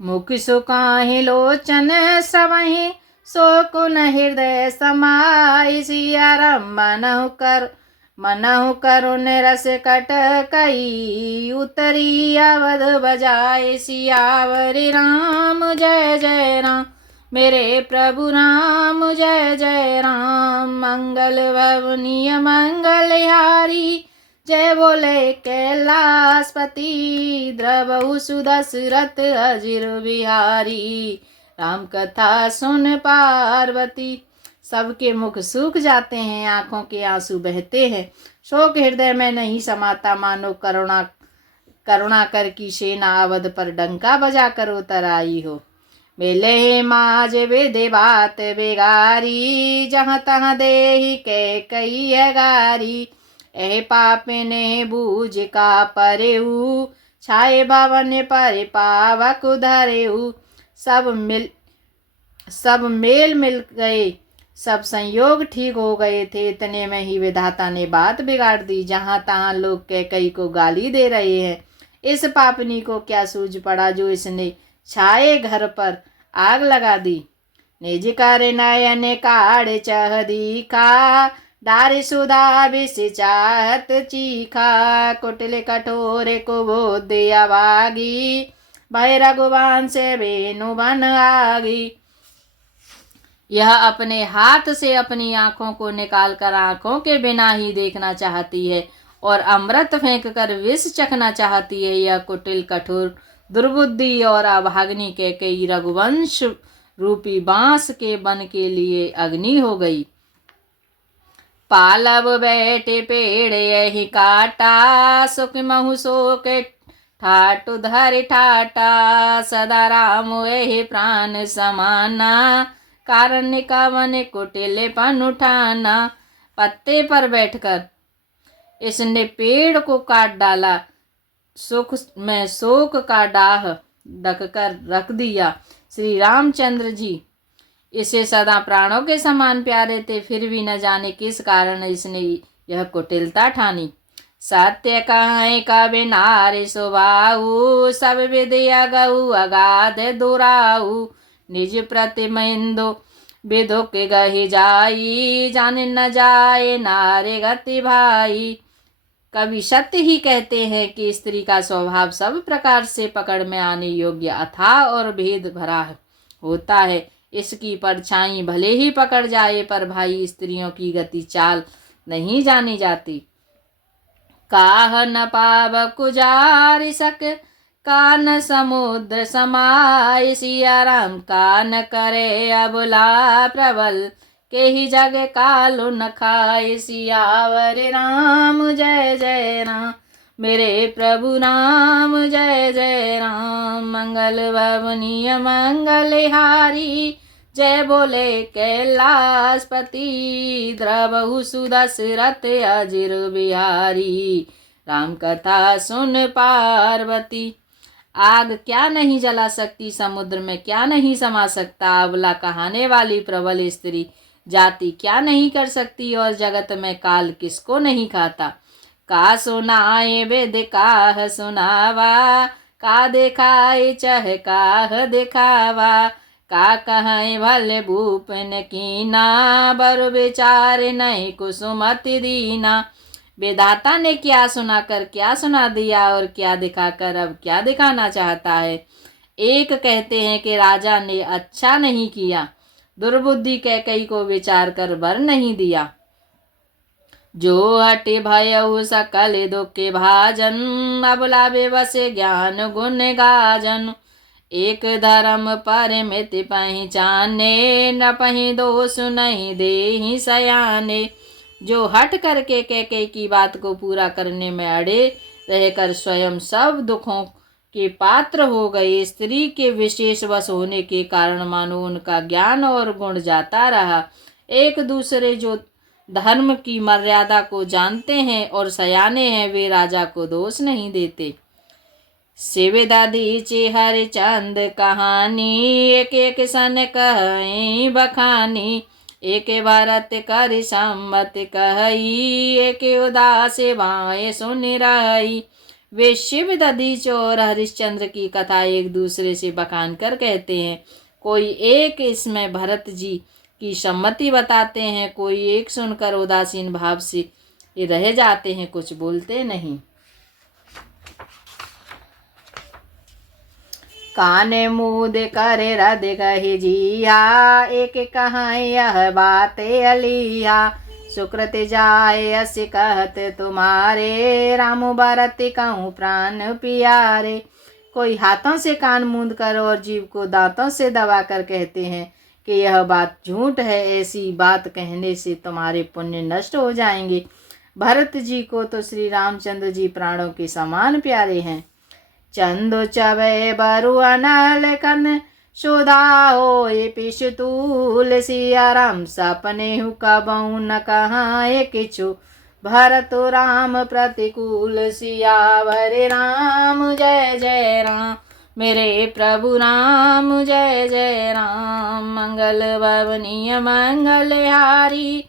मुख सुकाहि लोचन श्रवहि शोकुन हृदय समाई। सिया राम मनहु करुण रस कट कई। उतरी अवध बजाए सियावर राम जय जय राम। मेरे प्रभु राम जय जय राम। मंगल भवनीय मंगलहारी जय बोले कैलाशपति। द्रवहु सुदशरथ अजिर बिहारी। राम कथा सुन पार्वती। सबके मुख सूख जाते हैं, आंखों के आंसू बहते हैं। शोक हृदय में नहीं समाता, मानो करुणा कर की सेना अवध पर डंका बजा कर उतर आई हो। मेले माज बेदे बात बेगारी। जहाँ तहाँ देहि के कई है गारी। एह पाप ने बूझ का परेऊ। छाए भवन पर पावक धरेऊ। सब मेल मिल गए, सब संयोग ठीक हो गए थे। इतने में ही विधाता ने बात बिगाड़ दी। जहाँ तहाँ लोग कैकई को गाली दे रहे हैं। इस पापनी को क्या सूझ पड़ा जो इसने छाए घर पर आग लगा दी। निज कर नयन काढ़ चह दीखा। डारि सुधा विष चाहत चीखा। कुटिल कठोर कुबुद्ध अभागी। भय रघुवंश बेनु बन आगी। यह अपने हाथ से अपनी आंखों को निकाल कर आंखों के बिना ही देखना चाहती है और अमृत फेंक कर विष चखना चाहती है। यह कुटिल कठोर दुर्बुद्धि और अभाग्नि कैकेयी रघुवंश रूपी बांस के बन के लिए अग्नि हो गई। पालव बैठे पेड़ यही काटा। सुख महु शोक ठाटु धरि ठाटा। सदा राम यही प्राण समाना। कारण कवन कुटिलपन उठाना। पत्ते पर बैठकर इसने पेड़ को काट डाला। सुख में शोक का डाह ढककर रख दिया। श्री रामचंद्र जी इसे सदा प्राणों के समान प्यारे थे, फिर भी न जाने किस कारण इसने यह कुटिलता ठानी। सत्य कहें कबि नारी सुबाहु। सब विद्या गऊ अगाध दुराहु। निज प्रतिमिंदु विदुक गहि जाई। जान न जाए नारे गति भाई। कवि सत्य ही कहते हैं कि स्त्री का स्वभाव सब प्रकार से पकड़ में आने योग्य अथाह और भेद भरा होता है। इसकी परछाई भले ही पकड़ जाए, पर भाई स्त्रियों की गति चाल नहीं जानी जाती। काह न पाव कुजारि सक। कान समुद्र समाय। सिया राम का न करे अबुला प्रबल। के ही जग कालु न खाए। सियावर राम जय जय राम। मेरे प्रभु राम जय जय राम। मंगल भवनीय मंगलहारी जय बोले कैलाशपति। द्रवहु सुदशरथ अजिर बिहारी। राम कथा सुन पार्वती। आग क्या नहीं जला सकती, समुद्र में क्या नहीं समा सकता। अबला कहाने वाली प्रबल स्त्री जाति क्या नहीं कर सकती, और जगत में काल किसको नहीं खाता। का सुनाए वेद काह सुनावा। का देखाए चह काह दिखावा। का कहें भले भूपन कीना। बर विचार नहीं कुसुमति दीना। विधाता ने क्या सुनाकर क्या सुना दिया, और क्या दिखाकर अब क्या दिखाना चाहता है। एक कहते हैं कि राजा ने अच्छा नहीं किया। दुर्बुद्धि कैकई को विचार कर वर नहीं दिया। जो हटे भयउ सकल दुख भाजन। अबला बेबसे ज्ञान गुण गाजन। एक धर्म परमित पहचाने। न पही दोष नहीं देहि सयाने। जो हट करके कैकेयी की बात को पूरा करने में अड़े रहकर स्वयं सब दुखों के पात्र हो गए। स्त्री के विशेष वश होने के कारण मानो उनका ज्ञान और गुण जाता रहा। एक दूसरे जो धर्म की मर्यादा को जानते हैं और सयाने हैं, वे राजा को दोष नहीं देते। शिव दादी ची हरिचंद कहानी। एक एक सन कहीं बखानी। एक भारत कर सम्मत कही। एक उदास बाएं सुन रही। वे शिव दधीच और हरिश्चंद्र की कथा एक दूसरे से बखान कर कहते हैं। कोई एक इसमें भरत जी की सम्मति बताते हैं, कोई एक सुनकर उदासीन भाव से रह जाते हैं, कुछ बोलते नहीं। काने मुद करे रद कही जिया, एक कहाँ यह बात अलिया। सुकृत जाय अस कहत तुम्हारे, राम भरत कहूँ प्राण प्यारे। कोई हाथों से कान मूंद कर और जीव को दांतों से दबा कर कहते हैं कि यह बात झूठ है, ऐसी बात कहने से तुम्हारे पुण्य नष्ट हो जाएंगे। भरत जी को तो श्री रामचंद्र जी प्राणों के समान प्यारे हैं। चंदो चबे बरु अनल कन शोधा होए पिशतूल, सिया राम सपने कबऊ न कहाँ किछु, भरत राम प्रतिकूल। सियावर राम जय जय राम, मेरे प्रभु राम जय जय राम। मंगल भवनीय मंगलहारी,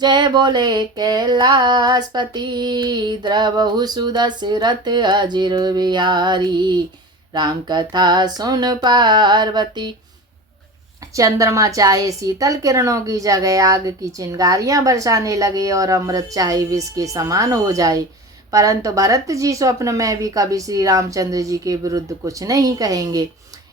जय बोले कैलाशपति, द्रवहु सुदशरथ अजिर बिहारी। राम कथा सुन पार्वती। चंद्रमा चाहे शीतल किरणों की जगह आग की चिंगारियां बरसाने लगे और अमृत चाहे विष के समान हो जाए, परंतु भरत जी स्वप्न में भी कभी श्री रामचंद्र जी के विरुद्ध कुछ नहीं कहेंगे।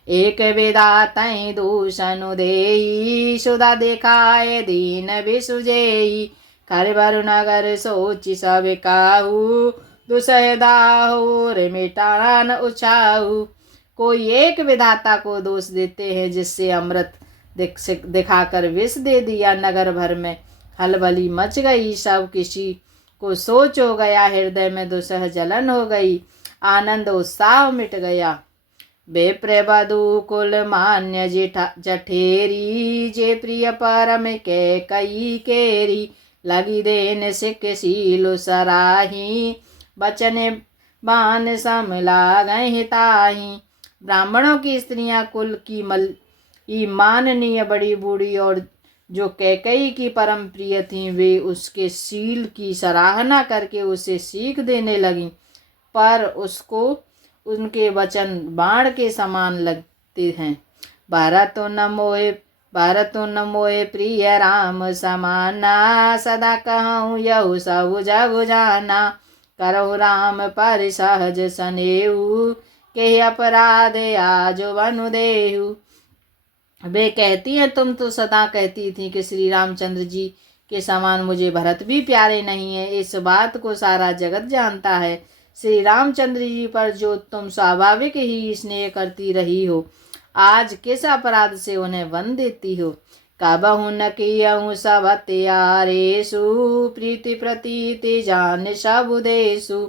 एक वेदातय दूषण देई, सुधा देखाए दीन विसुजेई। खरबर नगर सोचि सब काहू, दुसहदाहू रे मिटाना न उछाऊ। कोई एक विधाता को दोष देते हैं जिससे अमृत दिखाकर विष दे दिया। नगर भर में हलबली मच गई, सब किसी को सोच हो गया। हृदय में दुसह जलन हो गई, आनंद उत्साह मिट गया। बेप्रबधु कुल मान्य जठेरी, जे प्रिय परम के कई केरी। लगी देन सिख सीलु सराही, बचने बान सम लागहि ताही। ब्राह्मणों की स्त्रियां कुल की माननीय बड़ी बूढ़ी और जो कैकई की परम प्रिय थीं, वे उसके शील की सराहना करके उसे सीख देने लगीं, पर उसको उनके वचन बाण के समान लगते हैं। भारत न मोए प्रिय राम समाना, सदा कहूँ यहु सब जग जाना। करहु राम पर सहज सनेहु, के अपराध आज बनु देहु। वे कहती हैं, तुम तो सदा कहती थी कि श्री रामचंद्र जी के समान मुझे भरत भी प्यारे नहीं है। इस बात को सारा जगत जानता है। श्री रामचंद्र जी पर जो तुम स्वाभाविक ही स्नेह करती रही हो, आज किस अपराध से उन्हें वन देती हो। कबहु न कियहु सब त्यारेषु, प्रीति प्रतीति जान सब देशु।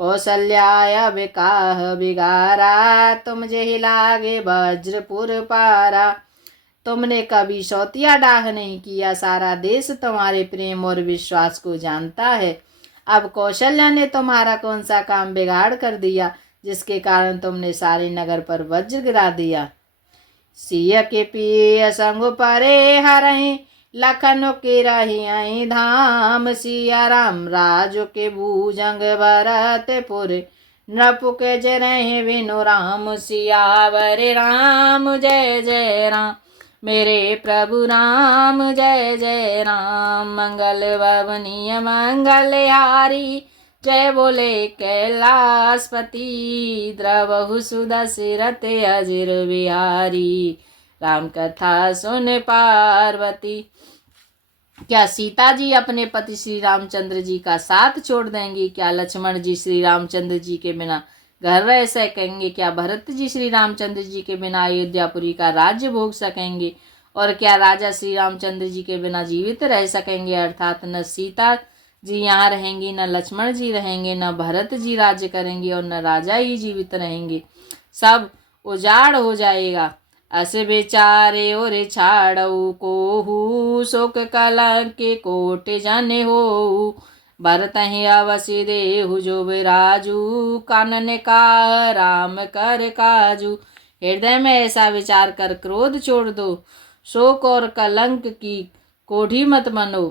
कौशल्याय विकाह बिगारा, तुम जेहि लागे वज्रपुर पारा। तुमने कभी सौतिया डाह नहीं किया, सारा देश तुम्हारे प्रेम और विश्वास को जानता है। अब कौशल्या ने तुम्हारा कौन सा काम बिगाड़ कर दिया, जिसके कारण तुमने सारे नगर पर वज्र गिरा दिया। सिय के पिय संग परे हरहि, लखन के रही धाम। सिया राम राजो के भूजंग भरतपुर, नृपु के जरहि विनु राम। सियावर राम जय जय राम, मेरे प्रभु राम जय जय राम। मंगल भवनीय मंगलहारी, जय बोले कैलाशपति, द्रवहु सुदशरथ अजिर बिहारी। राम कथा सुन पार्वती। क्या सीता जी अपने पति श्री रामचंद्र जी का साथ छोड़ देंगी? क्या लक्ष्मण जी श्री रामचंद्र जी के बिना घर रह सकेंगे? क्या भरत जी श्री रामचंद्र जी के बिना अयोध्यापुरी का राज्य भोग सकेंगे? और क्या राजा श्री रामचंद्र जी के बिना जीवित रह सकेंगे? अर्थात न सीता जी यहाँ रहेंगी, न लक्ष्मण जी रहेंगे, न भरत जी राज्य करेंगे और न राजा ही जीवित रहेंगे। सब उजाड़ हो जाएगा। अस बेचारे और छाड़ऊ कोहू, शोक कलंक के कोट जाने हो। भरत ही अवश्य देहु जो बिराजू, कानन का राम कर काजू। हृदय में ऐसा विचार कर क्रोध छोड़ दो, शोक और कलंक की कोढ़ी मत बनो।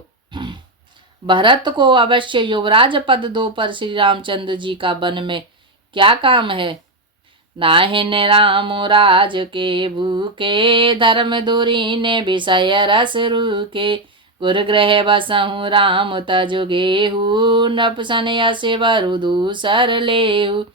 भरत को अवश्य युवराज पद दो, पर श्री रामचंद्र जी का वन में क्या काम है। नाहिन राम राज के भूखे, धर्म दूरी ने विषय रस रूके। गुरुग्रह बसहु राम तजु गेहू, नृपसन यश बरु दूसर लेहू।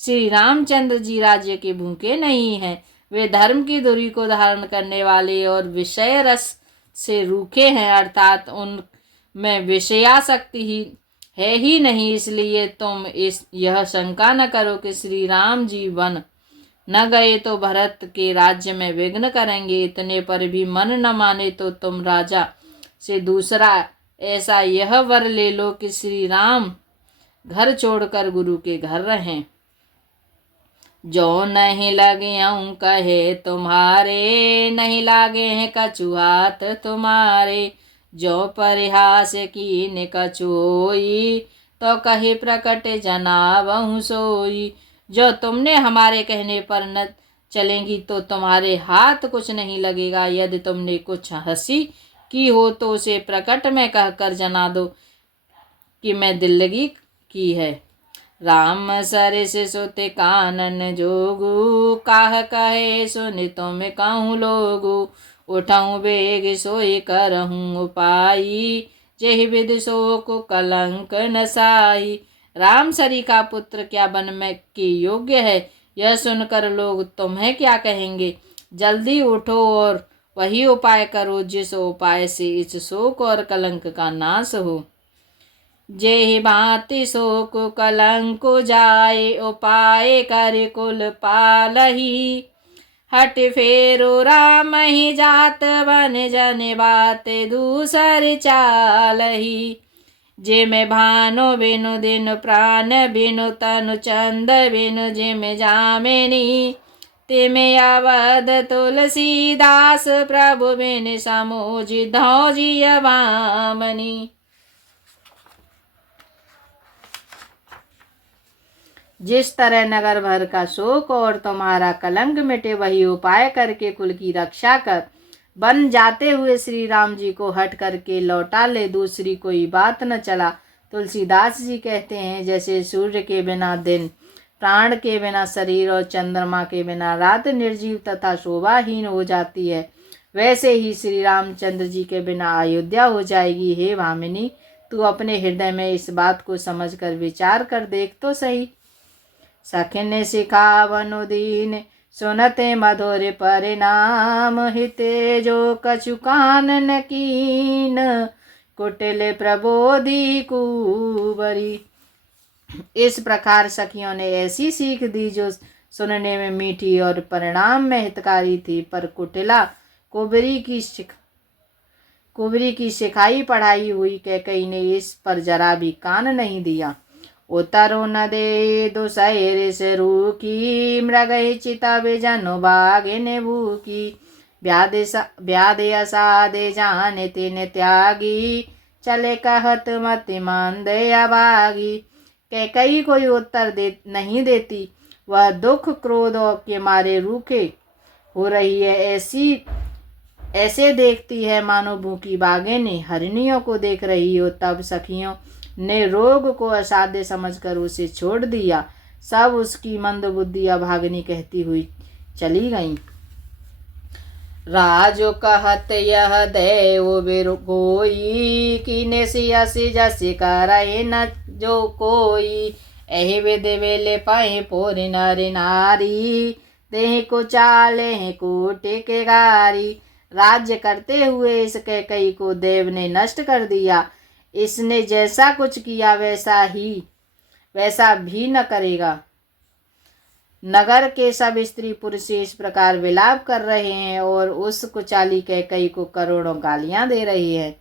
श्री रामचंद्र जी राज्य के भूखे नहीं हैं, वे धर्म की दूरी को धारण करने वाले और विषय रस से रूखे हैं, अर्थात उनमें विषयासक्ति ही है ही नहीं। इसलिए तुम यह शंका न करो कि श्री राम जी वन न गए तो भरत के राज्य में विघ्न करेंगे। इतने पर भी मन न माने तो तुम राजा से दूसरा ऐसा यह वर ले लो कि श्री राम घर छोड़कर गुरु के घर रहें। जो नहीं लगे कहे तुम्हारे, नहीं लागे हैं कछु हाथ तुम्हारे। जो परिहास कीन कछु होई, तो कहे प्रकट जनावहु सोई। जो तुमने हमारे कहने पर न चलेंगी तो तुम्हारे हाथ कुछ नहीं लगेगा। यदि तुमने कुछ हंसी की हो तो उसे प्रकट में कहकर जना दो कि मैं दिल्लगी की है। राम सरिस सुते कानन जोगु, काह कहे सुनि तुम कहूँ लोगु। उठाऊँ बेग सोई करहूँ उपाई, जेहि विधि शोक कलंक नसाई। राम सरी का पुत्र क्या वन में के योग्य है, यह सुनकर लोग तुम्हें क्या कहेंगे। जल्दी उठो और वही उपाय करो जिस उपाय से इस शोक और कलंक का नाश हो। जेहि भांति शोक कलंक जाए, उपाय कर कुल पालही। हट फेरो राम ही जात बन जन बात दूसर चालही। जे में भानु बिनु दिन प्राण बिनु तनु चंद बिनु जिम जामिनी। तिमे अवध तुलसीदास प्रभु बिन समोज धौजिय वामनी। जिस तरह नगर भर का शोक और तुम्हारा कलंक मिटे, वही उपाय करके कुल की रक्षा कर बन जाते हुए श्री राम जी को हट करके लौटा ले, दूसरी कोई बात न चला। तुलसीदास जी कहते हैं, जैसे सूर्य के बिना दिन, प्राण के बिना शरीर और चंद्रमा के बिना रात निर्जीव तथा शोभाहीन हो जाती है, वैसे ही श्री रामचंद्र जी के बिना अयोध्या हो जाएगी। हे भामिनी, तू अपने हृदय में इस बात को समझकर विचार कर देख तो सही। सखिन सिखावनु दीन सुनते मधुर परिणाम, हिते जो कछु कानन कीन कुटिल प्रबोधि कुबरी। इस प्रकार सखियों ने ऐसी सीख दी जो सुनने में मीठी और परिणाम में हितकारी थी, पर कुटिला कुबरी की सिखाई पढ़ाई हुई कैकई ने इस पर जरा भी कान नहीं दिया। उतरो न दे दो सैर से रूकी, मृग चिता बेजनु बागिन भूकी। ब्याद असादे जाने तिन त्यागी, चले कहत मति मंद अभागी। कैकई कोई उत्तर नहीं देती, वह दुख क्रोध के मारे रूखे हो रही है, ऐसे देखती है मानो भूखी बाघिनी हरिणियों को देख रही हो। तब सखियों ने रोग को असाध्य समझकर उसे छोड़ दिया। सब उसकी मंद बुद्धि अभागिनी कहती हुई चली गईं। राजो कहत यह देव बिरगोई, कीने सियासी जसी करे न जो कोई। एहि विध वेले पाए पोर नर नारी, देह को चाले कोटि के गारी। राज्य करते हुए इस कैकई को देव ने नष्ट कर दिया। इसने जैसा कुछ किया वैसा भी न करेगा। नगर के सब स्त्री पुरुष इस प्रकार विलाप कर रहे हैं और उस कुचाली कैकई को करोड़ों गालियां दे रही है।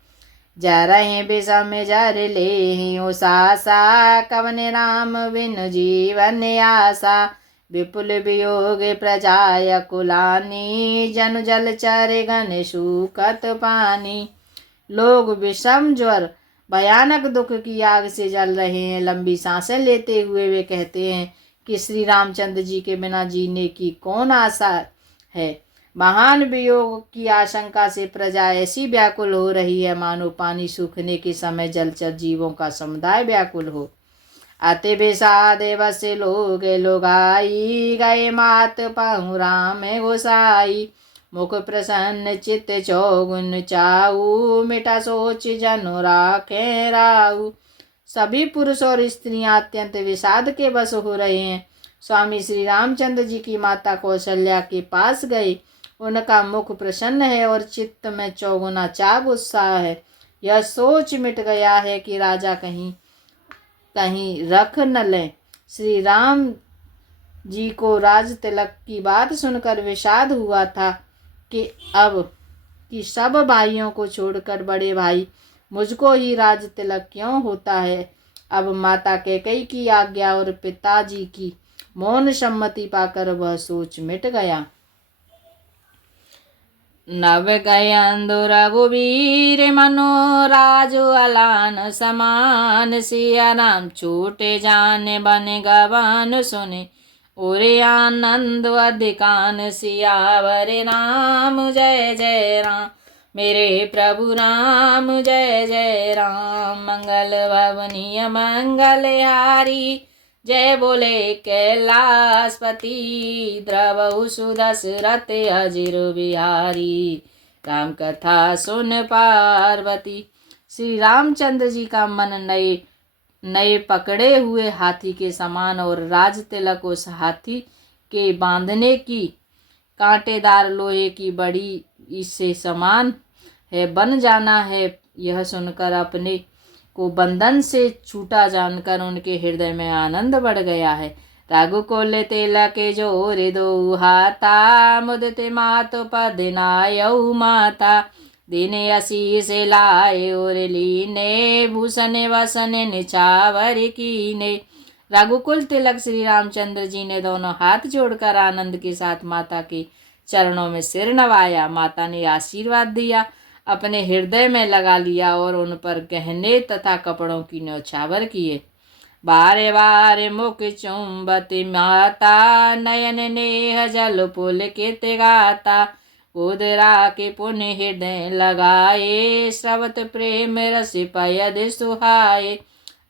जा रहे विषम जर ले उसासा, कवने राम बिन जीवन आसा। विपुल वियोग प्रजाय कुलानी, जन जल चर गन सूखत पानी। लोग विषम ज्वर भयानक दुख की आग से जल रहे हैं। लंबी सांसें लेते हुए वे कहते हैं कि श्री रामचंद्र जी के बिना जीने की कौन आशा है। महान वियोग की आशंका से प्रजा ऐसी व्याकुल हो रही है मानो पानी सूखने के समय जलचर जीवों का समुदाय व्याकुल हो। अति विषादे बस लोग लुगाई, गए मात पाहु राम गोसाई। मुख प्रसन्न चित्त चौगुन चाऊ, मिटा सोच जनु राखे राऊ। सभी पुरुष और स्त्रियां अत्यंत विषाद के बस हो रहे हैं। स्वामी श्री रामचंद्र जी की माता कौशल्या के पास गए। उनका मुख प्रसन्न है और चित्त में चौगुना चाव उत्साह है। यह सोच मिट गया है कि राजा कहीं कहीं रख न लें। श्री राम जी को राज तिलक की बात सुनकर विषाद हुआ था कि अब कि सब भाइयों को छोड़कर बड़े भाई मुझको ही राज तिलक क्यों होता है। अब माता कैकेयी की आज्ञा और पिताजी की मौन सम्मति पाकर वह सोच मिट गया। नव गयंदु रघुवीर मनोराज अलान समान, सिया राम छूटे जाने बन गवान सुने उरे आनंद अधिकान। सियावर राम जय जय राम, मेरे प्रभु राम जय जय राम। मंगल भवनीय मंगलहारी, जय बोले कैलाशपति। द्रवहु सुदशरथ अजिर बिहारी, राम कथा सुन पार्वती। श्री रामचंद्र जी का मन नए नए पकड़े हुए हाथी के समान और राज तिलक उस हाथी के बांधने की कांटेदार लोहे की बड़ी इससे समान है बन जाना है। यह सुनकर अपने को बंधन से छूटा जानकर उनके हृदय में आनंद बढ़ गया है। रघुकुल तिलक जोर दो हाथा, मुदते मातो पद नायऊ माता। दिन आशीष लाए और लीने, भूषण वसन निछावर कीने। रघुकुल तिलक श्री रामचंद्र जी ने दोनों हाथ जोड़कर आनंद के साथ माता के चरणों में सिर नवाया। माता ने आशीर्वाद दिया, अपने हृदय में लगा लिया और उन पर गहने तथा कपड़ों की न्यौछावर किए। बारे बारे मुख चुंबती माता, नयन नेह जल पुलकित गाता। उदरा के पुण्य हृदय लगाए, श्रवत प्रेम रस पयद सुहाए।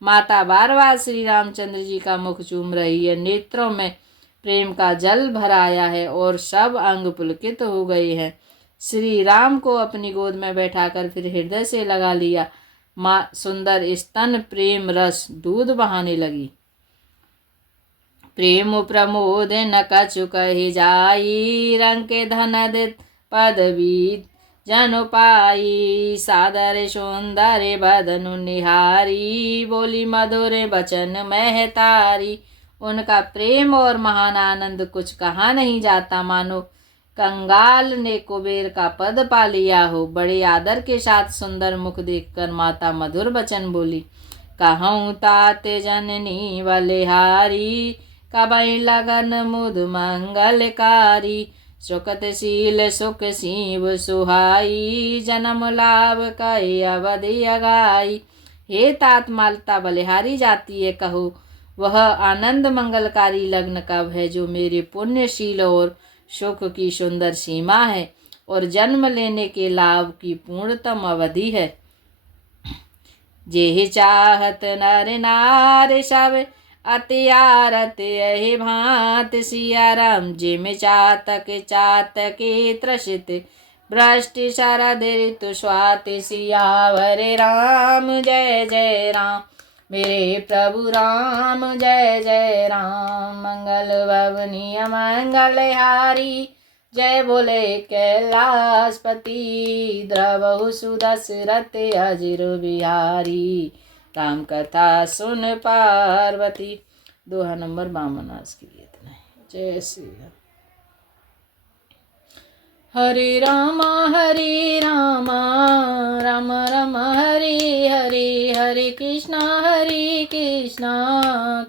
माता बार बार श्री रामचंद्र जी का मुख चूम रही है, नेत्रों में प्रेम का जल भराया है और सब अंग पुलकित हो गए हैं। श्री राम को अपनी गोद में बैठाकर फिर हृदय से लगा लिया। माँ सुंदर स्तन प्रेम रस दूध बहाने लगी। प्रेम प्रमोद न कछु कहि जाई, रंग के धन पदवी जनु पाई। सादर सुंदर बदनु निहारी, बोली मधुर बचन महतारी। उनका प्रेम और महान आनंद कुछ कहा नहीं जाता, मानो कंगाल ने कुबेर का पद पा लिया हो। बड़े आदर के साथ सुंदर मुख देखकर माता मधुर वचन बोली। कहूँ तात जननी बलिहारी, कबई लगन मुद मंगलकारी। सुखतशील सुख सीव सुहाई, जन्म लाभ कई अवधि अगाई। हे तात मालता बलिहारी जाती है, कहो वह आनंद मंगलकारी लग्न कब है जो मेरे पुण्यशील और सुख की सुंदर सीमा है और जन्म लेने के लाभ की पूर्णतम अवधि है। जेहि चाहत नर नार सब, अति आरत यही भांत। सिया राम जिम चातक चातके त्रसित, भ्रष्टि शरद ऋतु स्वाति। सियावर राम जय जय राम, मेरे प्रभु राम जय जय राम। मंगल भवनीय मंगलहारी, जय बोले कैलाशपति। द्रवहु सुदशरथ अजिर बिहारी, राम कथा सुन पार्वती। दोहा नंबर 52 के लिए इतना है। जय श्री राम। हरे रामा राम राम हरे हरे, हरे कृष्णा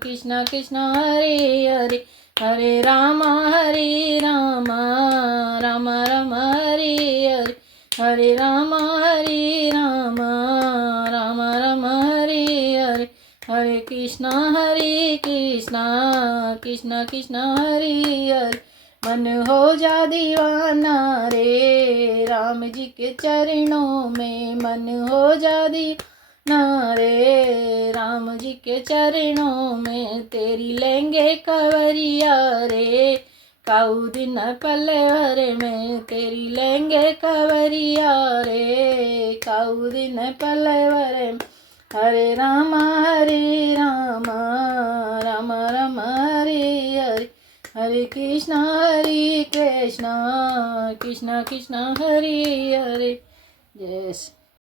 कृष्णा कृष्णा हरे हरे। हरे रामा राम राम हरे हरे, हरे रामा राम राम हरे हरे। हरे कृष्णा कृष्णा कृष्णा हरे हरे। मन हो जा दीवाना रे, राम जी के चरणों में मन हो जा दीवाना रे। राम जी के चरणों में तेरी लेंगे कवरिया रे, काऊ दिन पल्ले भरे में तेरी लेंगे कवरिया रे, काऊ दिन पल्ले भरे। हरे राम राम राम हरे हरे, हरे कृष्ण कृष्ण कृष्ण कृष्ण हरे हरे। जय श्री